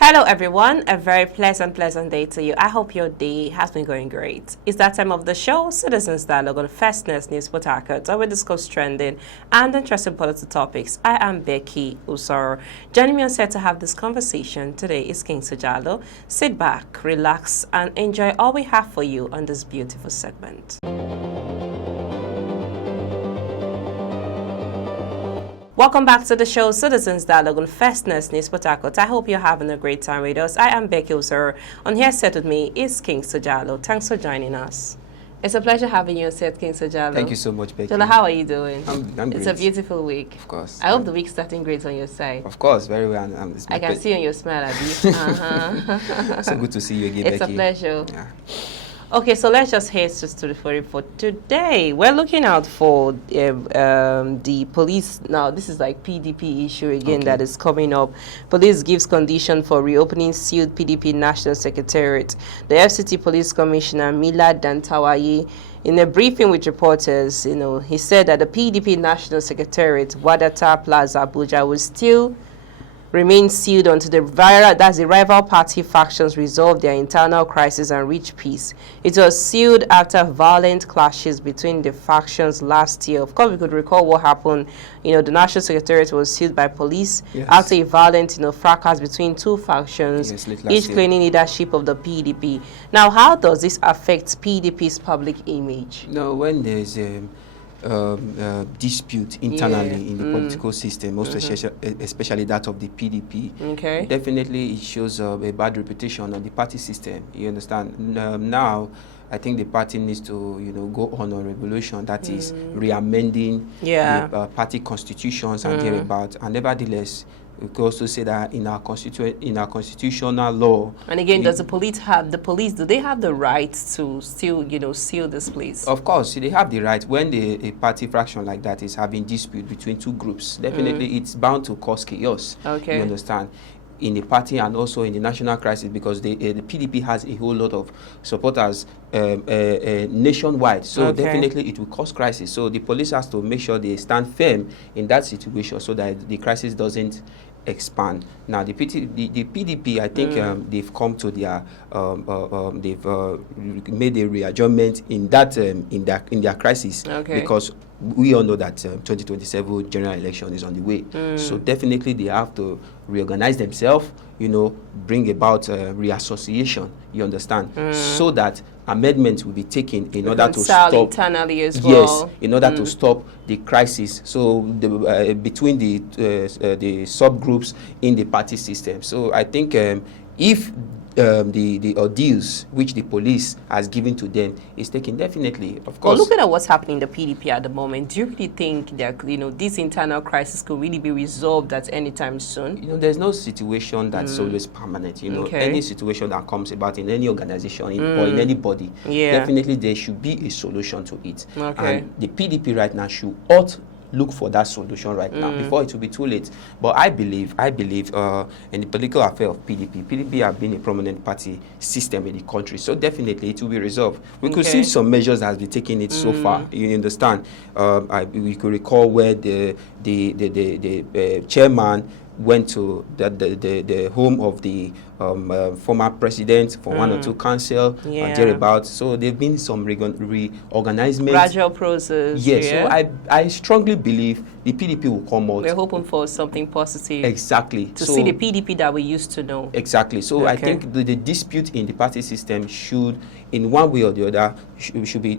Hello everyone, a very pleasant day to you. I hope your day has been going great. It's that time of the show, Citizens Dialogue on Fastness News Potaket, where we discuss trending and interesting political topics. I am Becky Usoro. Joining me on set to have this conversation today is King Sujalo. Sit back, relax, and enjoy all we have for you on this beautiful segment. Welcome back to the show, Citizens Dialogue on Fastness News Potaket. I hope you're having a great time with us. I am Becky Usoro. On here set with me is King Sujalo. Thanks for joining us. It's a pleasure having you on set, King Sujalo. Thank you so much, Becky. Jolo, how are you doing? I'm great. It's a beautiful week. Of course. I hope the week's starting great on your side. Of course, very well. I can see on your smile, Abby. So good to see you again, It's Becky. a pleasure. Yeah. Okay, so let's just head to the story for today. We're looking out for the police. Now, this is like PDP issue again that is coming up. Police gives condition for reopening sealed PDP National Secretariat. The FCT Police Commissioner, Mila Dantawaye, in a briefing with reporters, he said that the PDP National Secretariat, Wadata Plaza, Abuja, will still remain sealed until the rival party factions resolve their internal crisis and reach peace. It was sealed after violent clashes between the factions last year. Of course, we could recall what happened. The National Secretariat was sealed by police after a violent, fracas between two factions, each claiming leadership of the PDP. Now, how does this affect PDP's public image? When there's a dispute internally in the political system, most especially that of the PDP, definitely it shows a bad reputation on the party system. You understand? Now, I think the party needs to, go on a revolution that is re-amending the party constitutions and thereabout. And nevertheless, we could also say that in our constitutional law. And again, does the police do they have the right to still, seal this place? Of course, they have the right. When a party fraction like that is having dispute between two groups, definitely it's bound to cause chaos. You understand? In the party and also in the national crisis, because the PDP has a whole lot of supporters nationwide. So definitely it will cause crisis. So the police has to make sure they stand firm in that situation so that the crisis doesn't expand. Now the PDP, I think they've come to their they've made a readjustment in that in their crisis because we all know that 2027 general election is on the way. So definitely they have to reorganize themselves, bring about reassociation, you understand, so that amendments will be taken in order to stop internally as well. Yes, in order to stop the crisis. So between the subgroups in the party system. So I think if the ordeals which the police has given to them is taken, definitely, of course. Well, looking at what's happening in the PDP at the moment, do you really think that this internal crisis could really be resolved at any time soon? There's no situation that's always permanent. Any situation that comes about in any organization or in any body, definitely there should be a solution to it. And the PDP right now ought look for that solution right now before it will be too late. But I believe in the political affair of PDP have been a prominent party system in the country, so definitely it will be resolved. We could see some measures that have been taken it so far. You understand? We could recall where the chairman went to the home of the former president for one or two council and thereabouts. So there have been some reorganizement. Gradual process. Yes, so I strongly believe the PDP will come out. We're hoping for something positive. Exactly. To see the PDP that we used to know. Exactly. So I think the dispute in the party system should, in one way or the other, should be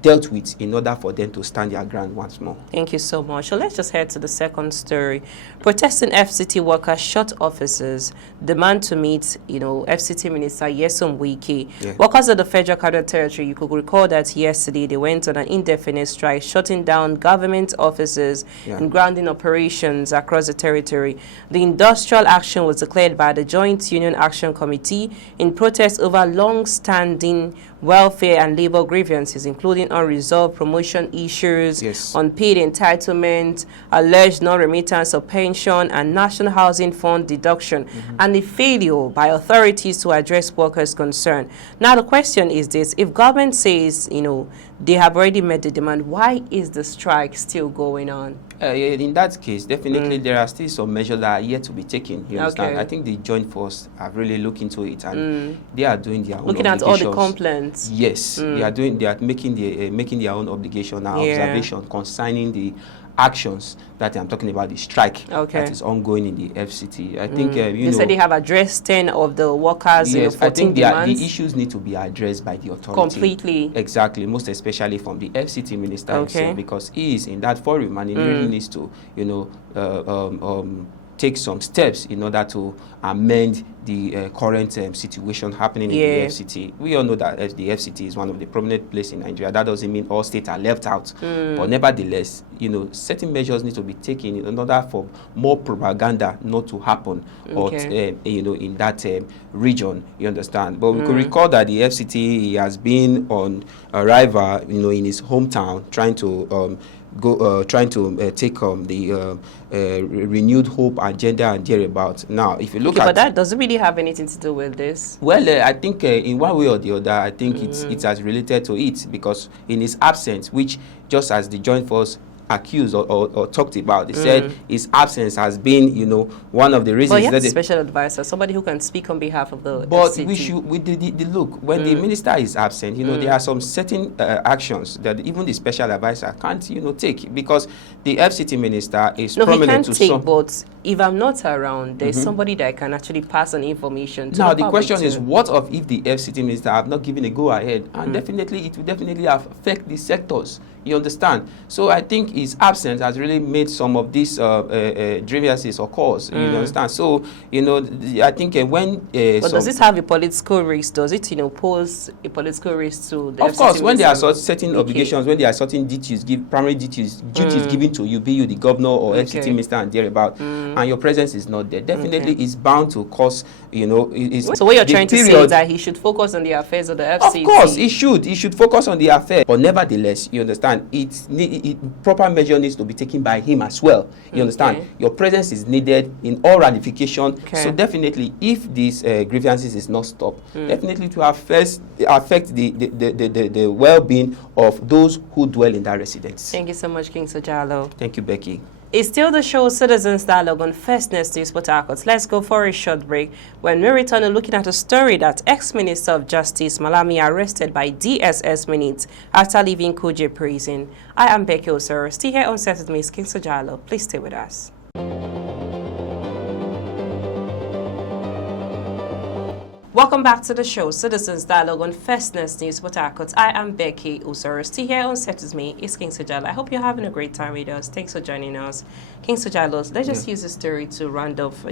dealt with in order for them to stand their ground once more. Thank you so much. So let's just head to the second story. Protesting FCT workers shut offices, demand to meet, FCT Minister Nyesom Wike. Workers of the Federal Capital Territory, you could recall that yesterday they went on an indefinite strike, shutting down government offices and grounding operations across the territory. The industrial action was declared by the Joint Union Action Committee in protest over long-standing welfare and labor grievances, including unresolved promotion issues, unpaid entitlement, alleged non-remittance of pension and National Housing Fund deduction, and the failure by authorities to address workers' concern. Now, the question is this: if government says, they have already met the demand, why is the strike still going on? In that case, definitely there are still some measures that are yet to be taken. You understand? I think the joint force have really looked into it, and they are doing their own looking at all the complaints. Yes, they are making their own obligation and observation concerning the actions that I'm talking about, the strike that is ongoing in the FCT. I think they said they have addressed 10 of the workers. Yes, 14 I think demands. the issues need to be addressed by the authority completely. Exactly, most especially from the FCT minister himself, because he is in that forum and he really needs to, take some steps in order to amend the current situation happening in the FCT. We all know that the FCT is one of the prominent places in Nigeria. That doesn't mean all states are left out. But nevertheless, certain measures need to be taken in order for more propaganda not to happen in that region, you understand. But we could recall that the FCT, he has been on arrival, in his hometown, trying to take the renewed hope agenda and thereabouts. Now, if you look at... But that doesn't really have anything to do with this. Well, I think in one way or the other, I think it has related to it, because in his absence, which just as the joint force accused or talked about, they said his absence has been, one of the reasons. But he has a special advisor, somebody who can speak on behalf of the But FCT. look, when the minister is absent, there are some certain actions that even the special advisor can't, take, because the FCT minister is prominent to some. But if I'm not around, there's somebody that can actually pass on information to now the question is, what of if the FCT minister have not given a go-ahead? And definitely, it will definitely affect the sectors. You understand? So I think his absence has really made some of these grievances occur. You understand? So, I think when... but does this have a political risk? Does it, pose a political risk to the Of course, when there are certain obligations, when there are certain duties, primary duties given to you, be you the governor or FCT minister and thereabout, and your presence is not there, definitely it's bound to cause, So what you're trying to say is that he should focus on the affairs of the FCT? Of course, he should focus on the affair. But nevertheless, you understand, proper measure needs to be taken by him as well. You understand? Your presence is needed in all ramifications. So definitely, if these grievances is not stopped, definitely it will affect the well-being of those who dwell in that residence. Thank you so much, King Sojalo. Thank you, Becky. It's still the show Citizens Dialogue on First News Port Harcourt. Let's go for a short break. When we return, we're looking at a story that ex-Minister of Justice Malami arrested by DSS minutes after leaving Kuje prison. I am Becky Osoro. Still here on Set with me, King Sojalo. Please stay with us. Welcome back to the show, Citizens Dialogue on First News Port Harcourt. I am Becky Usoro. Still here on Set with me is King Sojalo. I hope you're having a great time with us. Thanks for joining us. King Sojalo, let's just use the story to round off,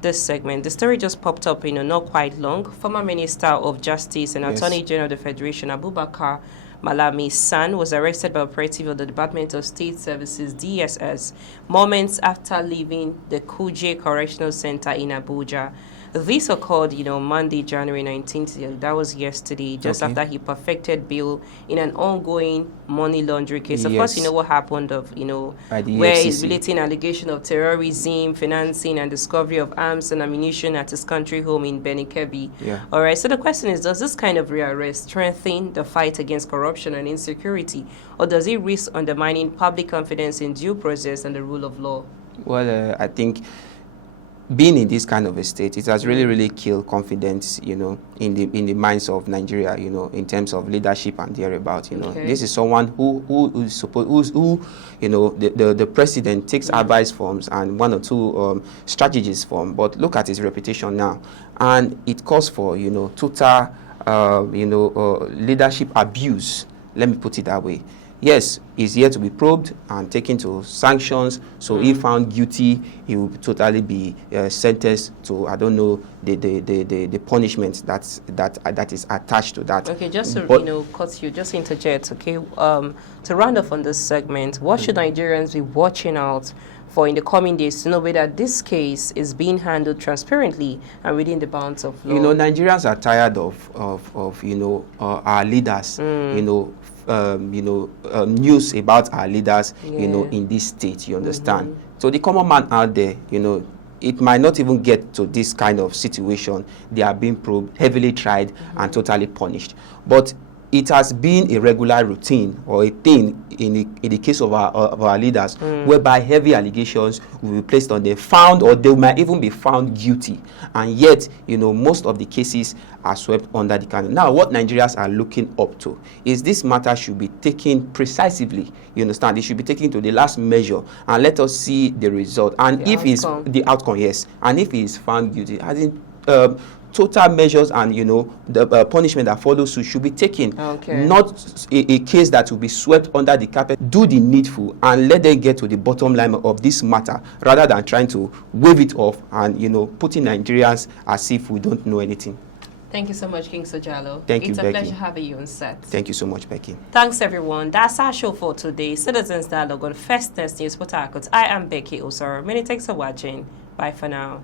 this segment. The story just popped up, not quite long. Former Minister of Justice and Attorney General of the Federation, Abubakar Malami's son, was arrested by operative of the Department of State Services, DSS, moments after leaving the Kuje Correctional Center in Abuja. This occurred, Monday, January 19th. That was yesterday, just after he perfected bail in an ongoing money laundering case. Of course, you know what happened where he's relating allegation of terrorism, financing, and discovery of arms and ammunition at his country home in Benin-Kebbi. All right, so the question is, does this kind of rearrest strengthen the fight against corruption and insecurity, or does it risk undermining public confidence in due process and the rule of law? Well, I think being in this kind of a state, it has really killed confidence, in the minds of Nigeria, in terms of leadership and thereabout. This is someone who is supposed, the president takes advice forms and one or two strategies form, but look at his reputation now, and it calls for total leadership abuse. Let me put it that way. Yes, he's here to be probed and taken to sanctions. So if found guilty, he will totally be sentenced to, I don't know, the punishment that is attached to that. Okay, just to cut you, just interject. Okay, to round off on this segment, what should Nigerians be watching out for in the coming days to know whether this case is being handled transparently and within the bounds of law? Nigerians are tired of our leaders, news about our leaders, in this state, you understand. So the common man out there, it might not even get to this kind of situation. They are being probed, heavily tried, and totally punished. But it has been a regular routine or a thing in the case of our leaders, whereby heavy allegations will be placed on them, found, or they might even be found guilty, and yet, you know, most of the cases are swept under the carpet. Now, what Nigerians are looking up to is this matter should be taken precisely. You understand? It should be taken to the last measure, and let us see the result. And if it's the outcome, yes, and if he is found guilty, as in total measures and, you know, the punishment that follows suit should be taken. Not a case that will be swept under the carpet. Do the needful and let them get to the bottom line of this matter, rather than trying to wave it off and, you know, putting Nigerians as if we don't know anything. Thank you so much, King Sojalo. Thank you, It's a Becky. pleasure having you on set. Thank you so much, Becky. Thanks, everyone. That's our show for today. Citizens Dialogue on First News Port Harcourt. I am Becky Osoro. Many thanks for watching. Bye for now.